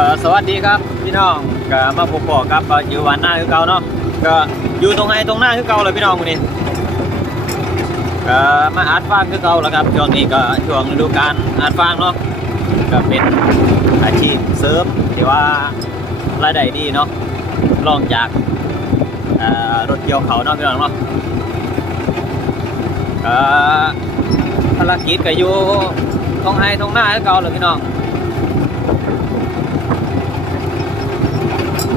็สวัสดีครับพี่น้องก็มาพบปอกับอยู่วันหน้าคือเก่าเนาะก็อยู่ตรงไหนตรงหน้าคือเก่าเลยพี่น้องวันนี้ก็มาอัดฟางคือเก่าแล้วครับช่วงนี้ก็ช่วงฤดูกาลอัดฟางเนาะก็เป็นอาชีพเสริมที่ว่ารายได้ดีเนาะรองจากรถเกี่ยวเขาเนาะพี่น้องเนาะภารกิจก็อยู่ตรงไหนตรงหน้าคือเก่าเลยพี่น้อง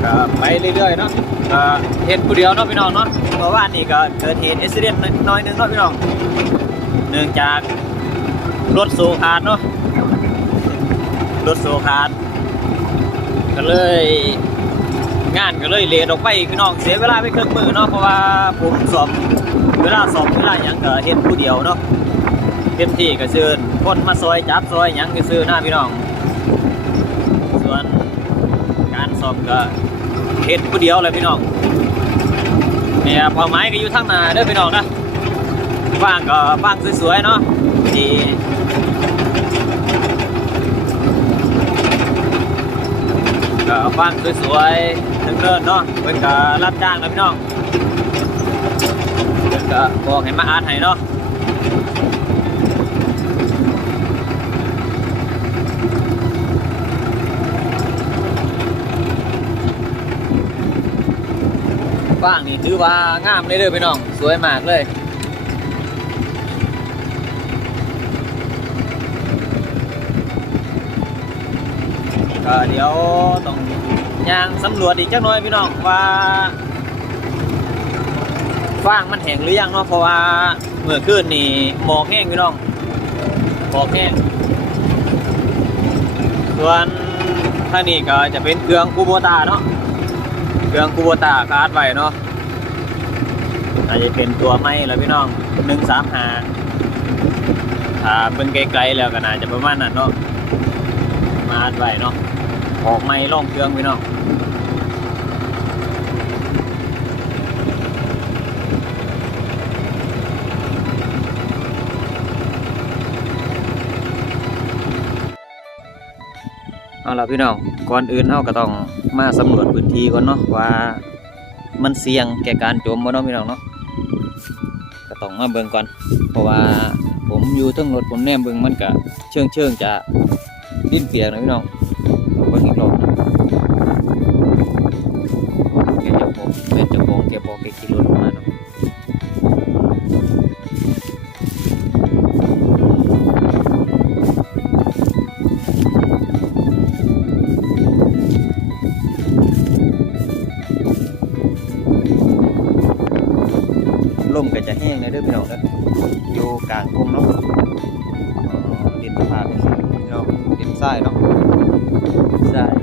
ก็ไปเรื่อยๆเนาะก็เห็นผู้เดียวเนาะพี่น้องเนาะเมื่อวานนี้ก็เกิดเหตุอุบิเหตุน้อยหนึงเนาะพี่น้องเนื่องจากรถโซขาดเนาะรถโซขาดก็เลยงานก็เลยเลทออกไปพี่น้องเสียเวลาไปครึ่งมือเนาะเพราะว่าผมสอบเวลาสอบเวลาหยังก็เห็นผู้เดียวเนาะเต็มที่ก็เชิญคนมาซอยจับซอยหยังก็ซื้อหน้าพี่น้องส่วนการสอบก็ เห็นผู้เดียวเลยพี่น้องเนี่ยพอไม้ก็อยู่ทางหน้าเด้อพี่น้องนะบ้างก็บ้างสวยๆเนาะที่ก็บ้างสวยๆเดินเนาะเพิ่นก็รับจ้างนะพี่น้องเพิ่นก็บอกให้มาอาร์ตให้เนาะ บ้างนี่ถือว่างามเลยเด้อพี่น้อง สวยมากเลยก็เดี๋ยวต้องย่างสำรวจอีกจักหน่อยพี่น้องว่าฟางมันแห้งหรือยังเนาะเพราะว่าเมื่อคืนนี่หมอกแห้งพี่น้องหมอกแห้งส่วนท่านี้ก็จะเป็นเครื่องคูโบตาเนาะ เครื่องคูโบตาคาดไว้เนาะอาจจะเป็นตัวไม้แล้วพี่น้องหนึ่งสามหาถ้าเป็นไกลๆแล้วก็น่าจะประมาณนั้นเนาะมาอัดไว้เนาะออกไม้ล่องเครื่องพี่น้อง เอาล่ะพี่น้องก่อนอื่นเราก็ต้องมาสำรวจพื้นที่ก่อนเนาะว่ามันเสี่ยงแก่การจมบ่เนาะพี่น้องเนาะก็ต้องมาเบิ่งก่อน เพราะว่าผมอยู่ทั้งรถผมแนมเบิ่งมันก็เชิงเชิงจะดิ้นเปียกนะพี่น้องต้องเบิ่งอีกรอบนะแกจ้าของแม่เจ้าของแกบอกแกขี่รถมา ก็จะแห้งเลยเด้อพี่น้องเด้ออยู่กลางกรุงเนาะดินสภาเป็นไงพี่น้องดินทรายเนาะทราย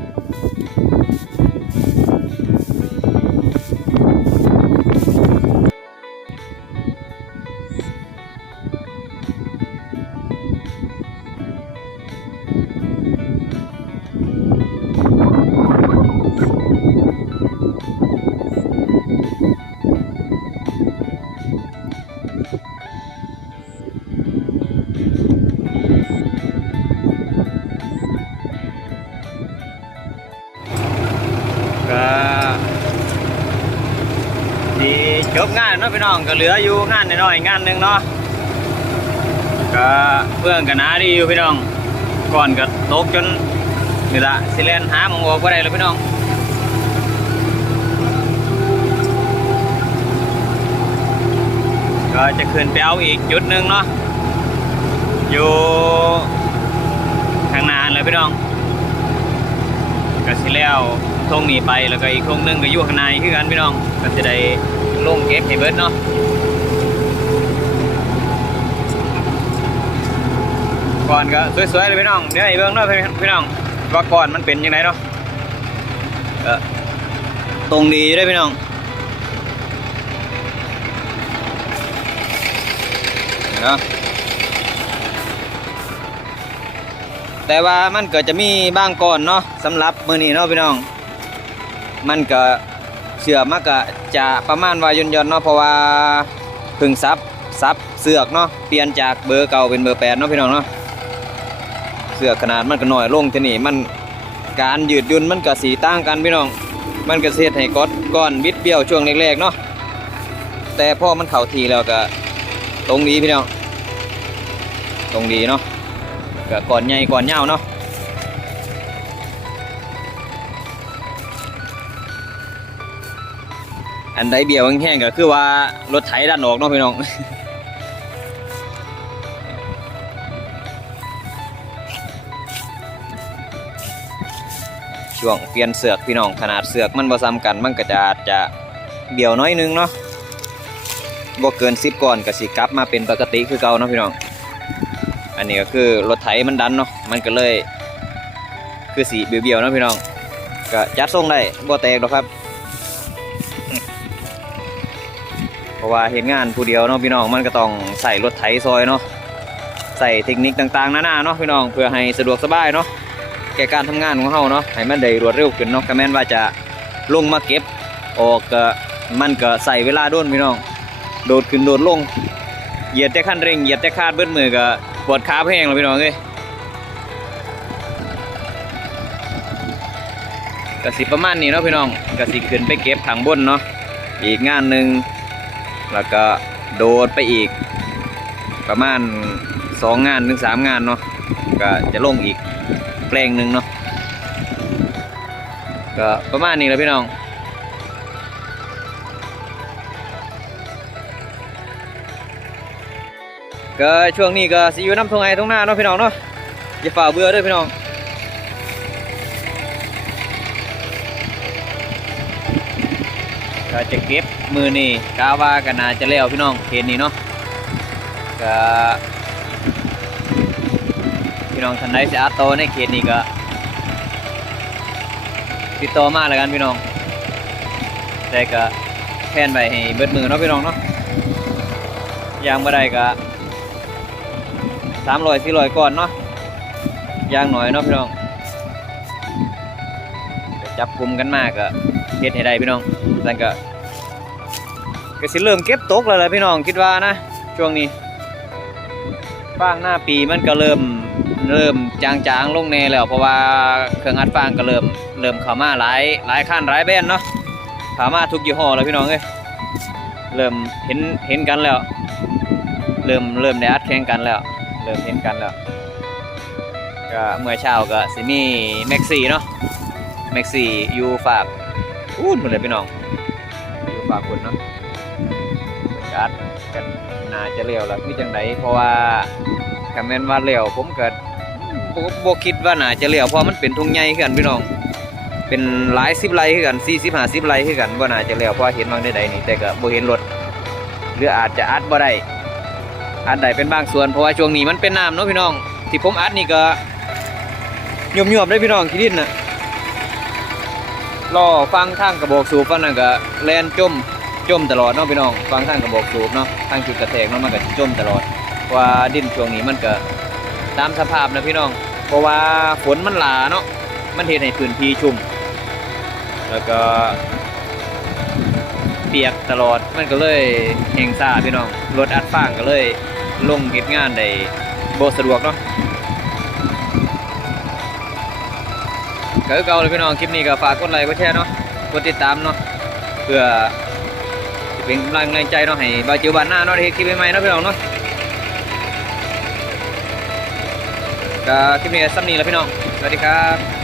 พี่น้องก็เหลืออยู่งานน้อยๆงานหนึ่งเนาะก็เพื่อนกันนาดีอยู่พี่น้อง ก่อนก็ตกจนนี่ละสิเลนหาหมองออกก็ได้แล้วพี่น้องก็จะขึ้นไปเอาอีกจุดหนึ่งเนาะอยู่ข้างน้าเลยพี่น้อง ก็สิแล้วทงนี้ไปแล้วก็อีกทงหนึงก็อยู่ข้างในคือกันพี่น้องก็จะได้ลงเก็บให้เบิดเนาะก่อนก็สวยๆเลยพี่น้องเดี๋ยวให้เบิ่งเนาะพี่น้องว่าก่อนมันเป็นยังไงเนาะตรงดีอยู่เด้พี่น้องเนาะ แต่ว่ามันก็จะมีบ้างก่อนเนาะสำหรับมือนี้เนาะพี่น้อง มันก็เสือกมากก็จะประมาณว่ายนยนเนาะเพราะว่าพึ่งซับซับเสือกเนาะเปลี่ยนจากเบอร์เก่าเป็นเบอร์แปดเนาะพี่น้องเนาะเสือกขนาดมันก็น้อยลงทีนี้มันการยืดยุ่นมันก็สีต่างกันพี่น้อง มันก็เสียให้ก้อนก้อนบิดเบี้ยวช่วงแรกๆเนาะแต่พอมันเข่าทีแล้วก็ตรงดีพี่น้องตรงดีเนาะ ก็ก่อนใหญ่ก่อนยาวเนาะอันใดเบียวแห้งๆก็คือว่ารถไถด้านออกเนาะพี่น้องช่วงเปลี่ยนเสือกพี่น้องขนาดเสือกมันบ่ซ้ำกันมันก็จะอาจจะเบี่ยวน้อยนึงเนาะบ่เกิน10ก่อนก็สิกลับมาเป็นปกติคือเก่าเนาะพี่น้อง อันนี้ก็คือรถไถมันดันเนาะมันก็เลย คือสีเบียวๆนะพี่น้อง ก็จัดทรงได้บ่แตกหรอกครับ เพราะว่าเห็นงานผู้เดียวเนาะพี่น้องมันก็ต้องใส่รถไถซอยเนาะใส่เทคนิคต่างๆนานาเนาะพี่น้องเพื่อให้สะดวกสบายเนาะแก่การทำงานของเขาเนาะให้มันได้รวดเร็วขึ้นเนาะก็แม่นว่าจะลงมาเก็บออกก็มันก็ใส่เวลาโดนพี่น้อง โดดขึ้นโดดลงเหยียดแต่ขั้นเร่งเหยียดแต่คาดเบิ้มือก็ วดขาแพงแล้วพี่น้องเอ้ยก็สิประมาณนี้เนาะพี่น้องก็สิขึ้นไปเก็บทางบนเนาะอีกงานหนึ่งแล้วก็โดดไปอีก ประมาณสองงานถึงสามงานเนาะก็จะลงอีกแปลงหนึ่งเนาะก็ประมาณนี้แล้วพี่น้อง ก็ช่วงนี้ก็สิอยู่น้ำทงไห้ทงหน้าเนาะพี่น้องเนาะอย่าฝ่าเบื่อเด้วยพี่น้องก็จะเก็บมือนี่กาว่ากันนาจะแล้วพี่น้องเขตนี้เนาะก็พี่น้องท่านใดจะอัดโตในเขตนี้ก็ติดต่อมาแล้วกันพี่น้องแต่ก็แพนไปให้เบิดมือเนาะพี่น้องเนาะยางบ่ได้ก็ามร้อยสี่ร้อยก่อนเนาะย่างหน่อยเนาะพี่น้องจับกลุ่มกันมากก็เฮ็ดให้ได้พี่น้องนั่นก็ก็สิเริ่มเก็บตกแล้วแหละพี่น้องคิดว่านะช่วงนี้ฟางหน้าปีมันก็เริ่มเริ่มจางๆลงแน่แล้วเพราะว่าเครื่องอัดฟางก็เริ่มเริ่มเข้ามาหลายหลายขั้นหลายแบนเนาะเข้ามาทุกยี่ห้อแล้วพี่น้องเอ้ยเริ่มเห็นเห็นกันแล้ว เริ่มเริ่มได้อัดแข่งกันแล้ว เริ่มเห็นกันแล้วก็เมื่อเช้าก็สิมีแม็กซี่เนาะแม็กซี่อยู่ฝากอู้นหมดเลยพี่น้องอยู่ฝากคุณเนาะกัดกันน่าจะเร็วแล้วคือจังไดเพราะว่าคำแมนว่าเร็วผมเก็บ่บ่คิดว่าน่าจะเร็วเพราะมันเป็นทุ่งใหญ่คือกันพี่น้องเป็นหลายสิบไร่คือกัน40 50ไร่คือกันบ่าน่าจะเร็วเพราะเห็นบางใดๆนี่แต่ก็บ่เห็นรถหรืออาจจะอัดบ่ได้ อัดได้เป็นบางส่วนเพราะว่าช่วงนี้มันเป็นน้ำเนาะพี่น้อง ที่ผมอัดนี่ก็ยวบๆได้พี่น้องคิดดินน่ะรอฟังทางกระบอกสูบฟังนั่นก็แล่นจมจมตลอดเนาะพี่น้องฟังทางกระบอกสูบเนาะทางจุดกระแทกเนาะมันก็จมตลอดเพราะว่าดินช่วงนี้มันก็ตามสภาพนะพี่น้อง เพราะว่าฝนมันหลาเนาะมันเฮ็ดให้พื้นที่ชุ่ม แล้วก็ เปียกตลอดมันก็เลยแห้งซ่าพี่น้องรถอัดฟางก็เลย ลงเฮ็ดงานได้บ่สะดวกเนาะก็เก่าเลยพี่น้องคลิปนี้ก็ฝากกดไลค์กดแชร์เนาะกดติดตามเนาะเพื่อเป็นกำลังแรงใจเนาะให้บาจิวบานหน้าเนาะได้เฮ็ดคลิปใหม่ๆเนาะพี่น้องเนาะก็คลิปนี้ก็ซ้ำนี้แล้วพี่น้องสวัสดีครับ